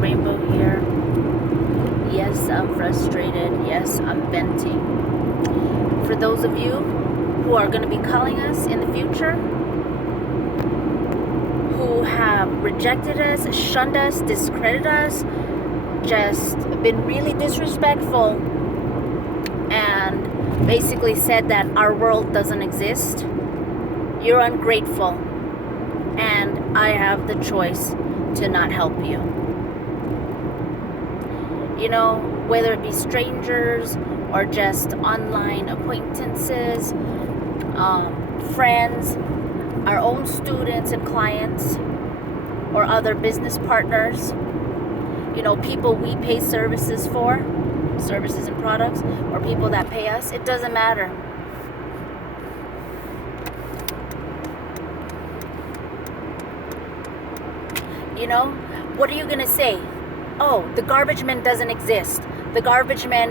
Rainbow here. Yes, I'm frustrated. Yes, I'm venting. For those of you who are going to be calling us in the future, who have rejected us, shunned us, discredited us, just been really disrespectful, and basically said that our world doesn't exist, you're ungrateful, and I have the choice to not help you. You know, whether it be strangers or just online acquaintances, friends, our own students and clients, or other business partners, you know, people we pay services for, services and products, or people that pay us, it doesn't matter. You know, what are you going to say? Oh, the garbage man doesn't exist. The garbage man,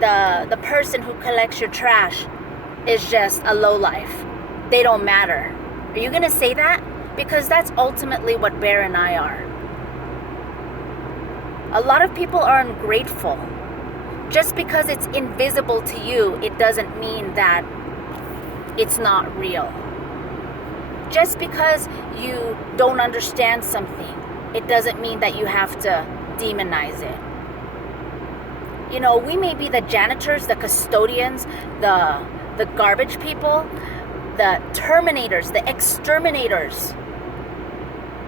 the person who collects your trash is just a lowlife. They don't matter. Are you going to say that? Because that's ultimately what Bear and I are. A lot of people are ungrateful. Just because it's invisible to you, it doesn't mean that it's not real. Just because you don't understand something, it doesn't mean that you have to demonize it. You know, we may be the janitors, the custodians, the garbage people, the terminators, the exterminators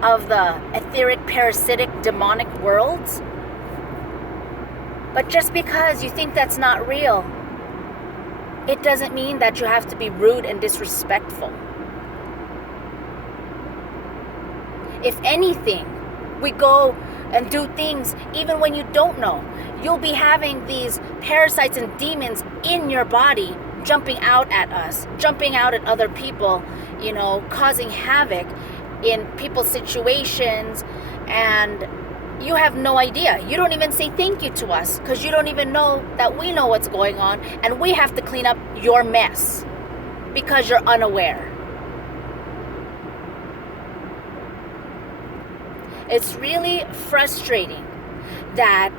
of the etheric, parasitic, demonic worlds. But just because you think that's not real, it doesn't mean that you have to be rude and disrespectful. If anything, we go and do things even when you don't know. You'll be having these parasites and demons in your body jumping out at us, jumping out at other people, you know, causing havoc in people's situations, and you have no idea. You don't even say thank you to us because you don't even know that we know what's going on, and we have to clean up your mess because you're unaware. It's really frustrating that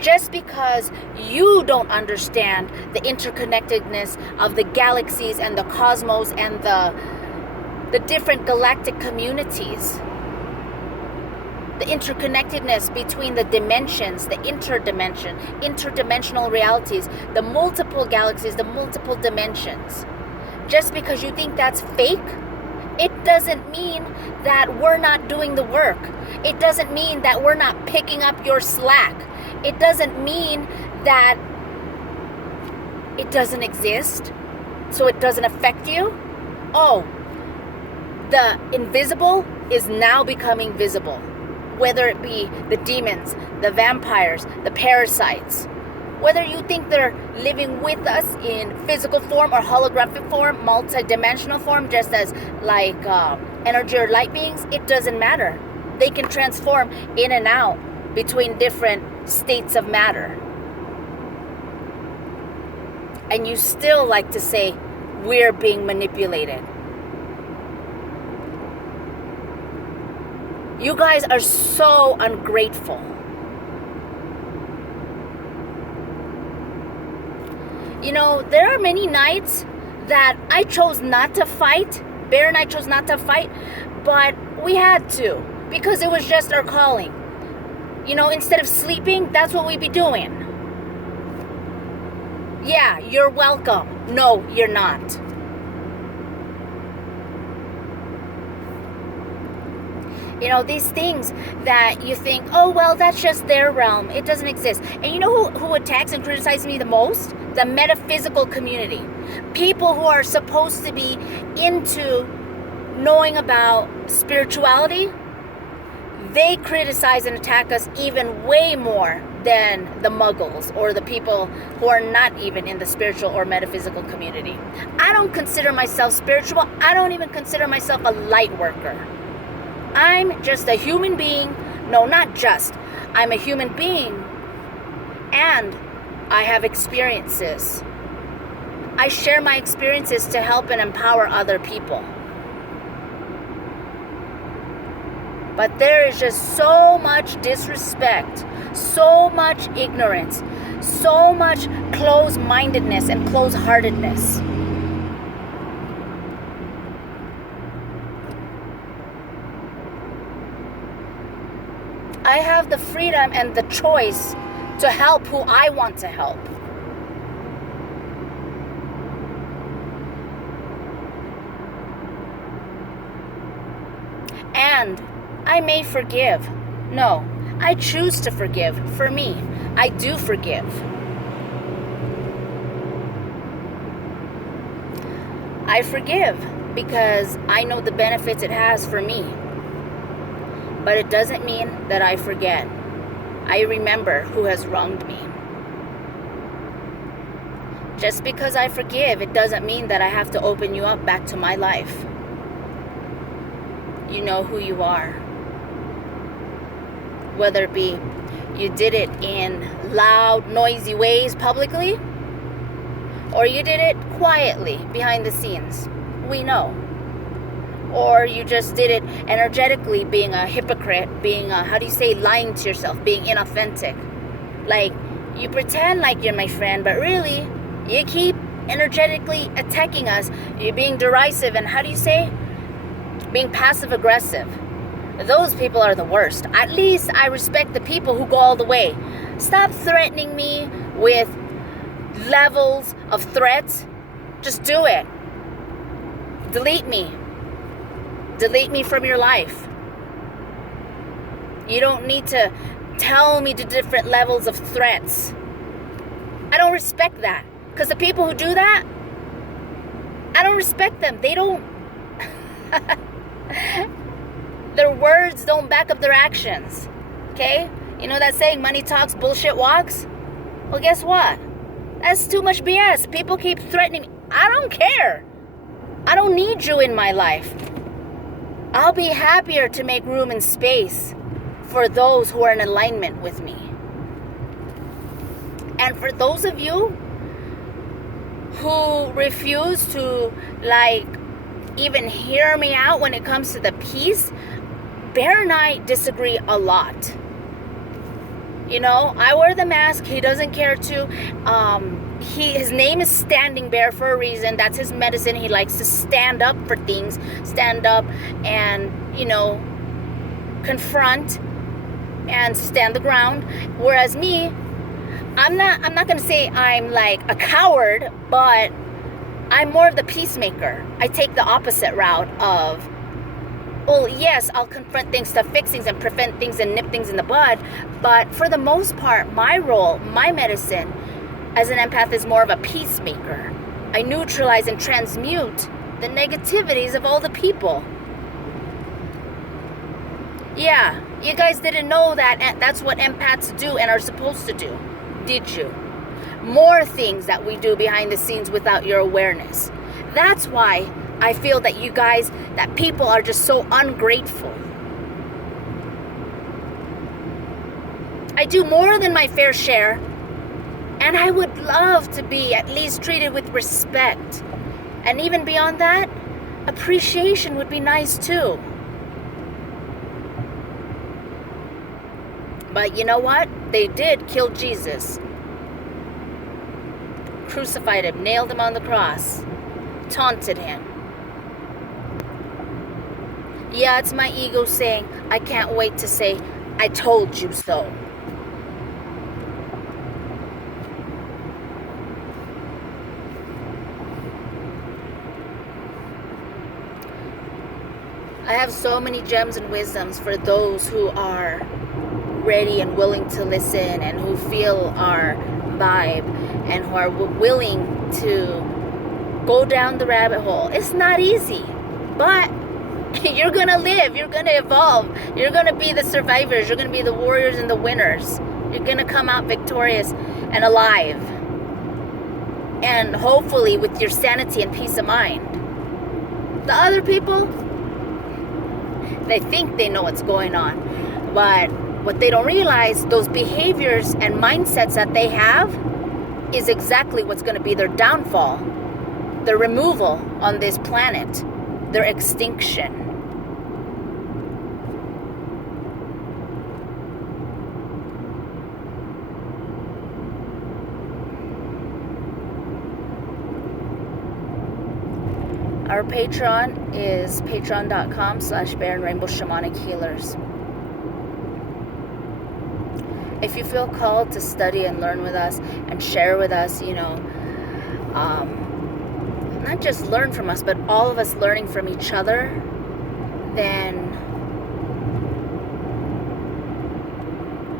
just because you don't understand the interconnectedness of the galaxies and the cosmos and the different galactic communities, the interconnectedness between the dimensions, the interdimensional realities, the multiple galaxies, the multiple dimensions, just because you think that's fake, it doesn't mean that we're not doing the work. It doesn't mean that we're not picking up your slack. It doesn't mean that it doesn't exist, so it doesn't affect you. Oh, the invisible is now becoming visible. Whether it be the demons, the vampires, the parasites, whether you think they're living with us in physical form or holographic form, multi-dimensional form, just as like energy or light beings, it doesn't matter. They can transform in and out between different states of matter. And you still like to say, we're being manipulated. You guys are so ungrateful. You know, there are many nights that I chose not to fight. Bear and I chose not to fight, but we had to because it was just our calling. You know, instead of sleeping, that's what we'd be doing. Yeah, you're welcome. No, you're not. You know, these things that you think, oh, well, that's just their realm. It doesn't exist. And you know who attacks and criticizes me the most? The metaphysical community. People who are supposed to be into knowing about spirituality, they criticize and attack us even way more than the muggles or the people who are not even in the spiritual or metaphysical community. I don't consider myself spiritual. I don't even consider myself a light worker. I'm just a human being. No, not just. I'm a human being. And I have experiences. I share my experiences to help and empower other people. But there is just so much disrespect, so much ignorance, so much closed-mindedness and closed-heartedness. I have the freedom and the choice to help who I want to help. And I may forgive. No, I choose to forgive. For me, I do forgive. I forgive because I know the benefits it has for me. But it doesn't mean that I forget. I remember who has wronged me. Just because I forgive, it doesn't mean that I have to open you up back to my life. You know who you are. Whether it be you did it in loud, noisy ways publicly, or you did it quietly behind the scenes. We know. Or you just did it energetically, being a hypocrite, being lying to yourself, being inauthentic. Like, you pretend like you're my friend, but really, you keep energetically attacking us. You're being derisive and being passive aggressive. Those people are the worst. At least I respect the people who go all the way. Stop threatening me with levels of threats. Just do it. Delete me. Delete me from your life. You don't need to tell me the different levels of threats. I don't respect that. Because the people who do that, I don't respect them. They don't. Their words don't back up their actions. Okay? You know that saying, money talks, bullshit walks? Well, guess what? That's too much BS. People keep threatening me. I don't care. I don't need you in my life. I'll be happier to make room and space for those who are in alignment with me. And for those of you who refuse to, even hear me out when it comes to the peace, Bear and I disagree a lot. You know, I wear the mask. He doesn't care to. His name is Standing Bear for a reason. That's his medicine. He likes to stand up for things. Stand up and, confront and stand the ground. Whereas me, I'm not going to say I'm like a coward, but I'm more of the peacemaker. I take the opposite route of, well, yes, I'll confront things to fix things and prevent things and nip things in the bud. But for the most part, my role, my medicine as an empath is more of a peacemaker. I neutralize and transmute the negativities of all the people. Yeah, you guys didn't know that that's what empaths do and are supposed to do, did you? More things that we do behind the scenes without your awareness. That's why I feel that people are just so ungrateful. I do more than my fair share, and I would love to be at least treated with respect. And even beyond that, appreciation would be nice too. But you know what? They did kill Jesus. Crucified him, nailed him on the cross, taunted him. Yeah, it's my ego saying, I can't wait to say, I told you so. I have so many gems and wisdoms for those who are ready and willing to listen and who feel our vibe and who are willing to go down the rabbit hole. It's not easy, but you're going to live. You're going to evolve. You're going to be the survivors. You're going to be the warriors and the winners. You're going to come out victorious and alive. And hopefully with your sanity and peace of mind. The other people, they think they know what's going on. But what they don't realize, those behaviors and mindsets that they have is exactly what's going to be their downfall. Their removal on this planet. Their extinction. Our Patreon is patreon.com/Bear and Rainbow Shamanic Healers. If you feel called to study and learn with us and share with us, not just learn from us, but all of us learning from each other, then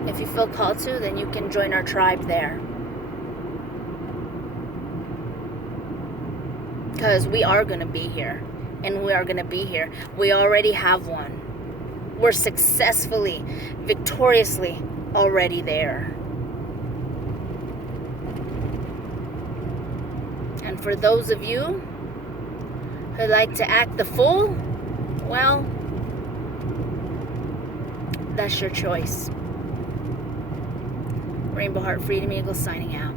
if you feel called to, then you can join our tribe there. Because we are going to be here. And we are going to be here. We already have one. We're successfully, victoriously already there. And for those of you who like to act the fool, well, that's your choice. Rainbow Heart Freedom Eagle signing out.